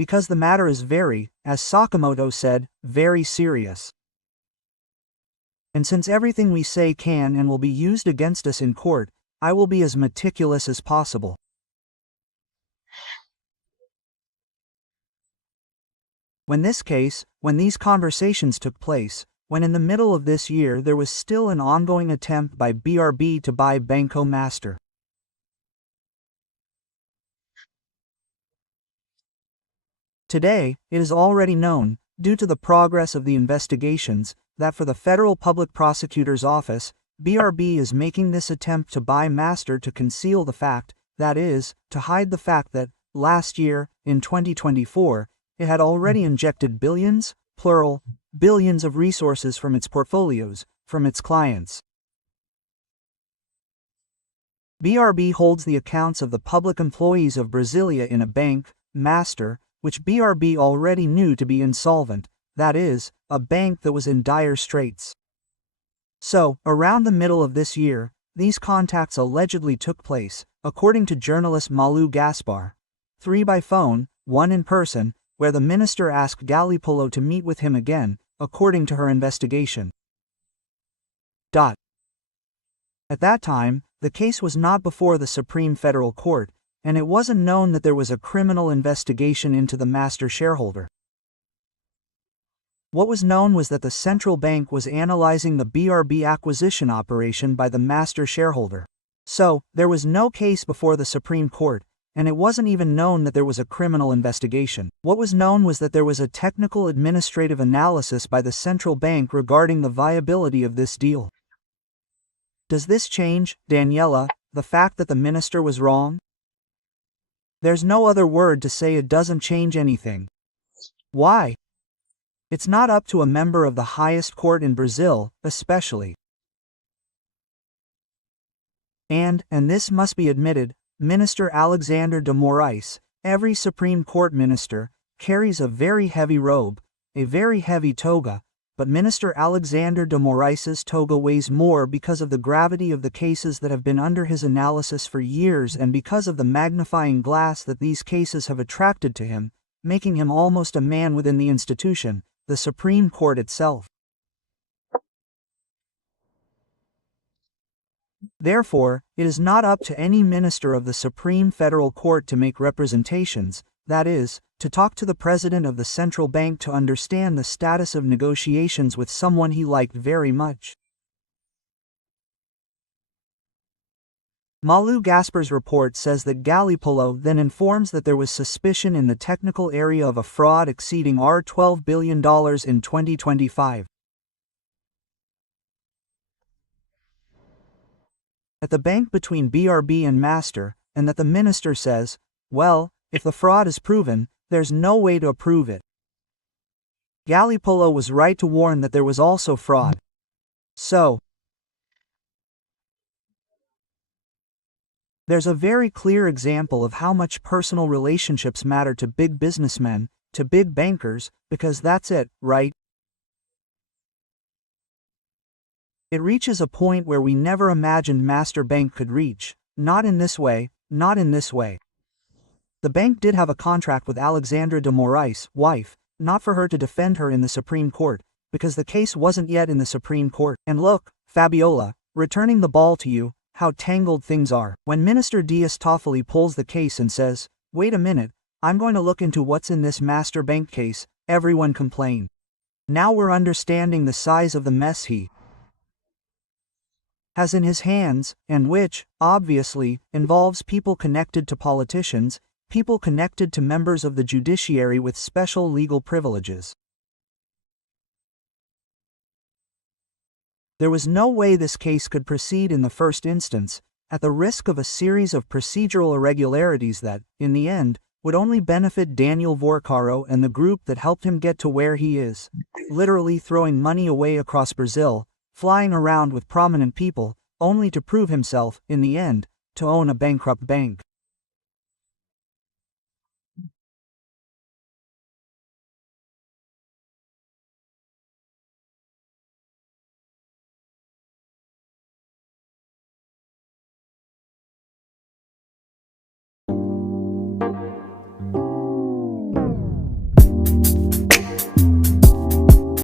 Because the matter is very, as Sakamoto said, very serious. And since everything we say can and will be used against us in court, I will be as meticulous as possible. When these conversations took place, when in the middle of this year there was still an ongoing attempt by BRB to buy Banco Master. Today, it is already known, due to the progress of the investigations, that for the Federal Public Prosecutor's Office, BRB is making this attempt to buy Master to conceal the fact, that is, to hide the fact that, last year, in 2024, it had already injected billions, plural, billions of resources from its portfolios, from its clients. BRB holds the accounts of the public employees of Brasilia in a bank, Master, which BRB already knew to be insolvent, that is, a bank that was in dire straits. So, around the middle of this year, these contacts allegedly took place, according to journalist Malu Gaspar. 3 by phone, 1 in person, where the minister asked Galípolo to meet with him again, according to her investigation. At that time, the case was not before the Supreme Federal Court, and it wasn't known that there was a criminal investigation into the master shareholder. What was known was that the central bank was analyzing the BRB acquisition operation by the master shareholder. So, there was no case before the Supreme Court, and it wasn't even known that there was a criminal investigation. What was known was that there was a technical administrative analysis by the central bank regarding the viability of this deal. Does this change, Daniela, the fact that the minister was wrong? There's no other word to say it doesn't change anything. Why? It's not up to a member of the highest court in Brazil, especially. And this must be admitted, Minister Alexandre de Moraes, every Supreme Court minister, carries a very heavy robe, a very heavy toga, but Minister Alexandre de Moraes's toga weighs more because of the gravity of the cases that have been under his analysis for years and because of the magnifying glass that these cases have attracted to him, making him almost a man within the institution, the Supreme Court itself. Therefore, it is not up to any minister of the Supreme Federal Court to make representations, that is, to talk to the president of the central bank to understand the status of negotiations with someone he liked very much. Malu Gaspar's report says that Galípolo then informs that there was suspicion in the technical area of a fraud exceeding $12 billion in 2025. At the bank between BRB and Master, and that the minister says, well, if the fraud is proven, there's no way to approve it. Galípolo was right to warn that there was also fraud. So, there's a very clear example of how much personal relationships matter to big businessmen, to big bankers, because that's it, right? It reaches a point where we never imagined Master Bank could reach, not in this way, not in this way. The bank did have a contract with Alexandra de Moraes, wife, not for her to defend her in the Supreme Court, because the case wasn't yet in the Supreme Court. And look, Fabiola, returning the ball to you, how tangled things are. When Minister Dias Toffoli pulls the case and says, wait a minute, I'm going to look into what's in this Master Bank case, everyone complained. Now we're understanding the size of the mess he has in his hands, and which, obviously, involves people connected to politicians, people connected to members of the judiciary with special legal privileges. There was no way this case could proceed in the first instance, at the risk of a series of procedural irregularities that, in the end, would only benefit Daniel Vorcaro and the group that helped him get to where he is, literally throwing money away across Brazil, flying around with prominent people, only to prove himself, in the end, to own a bankrupt bank.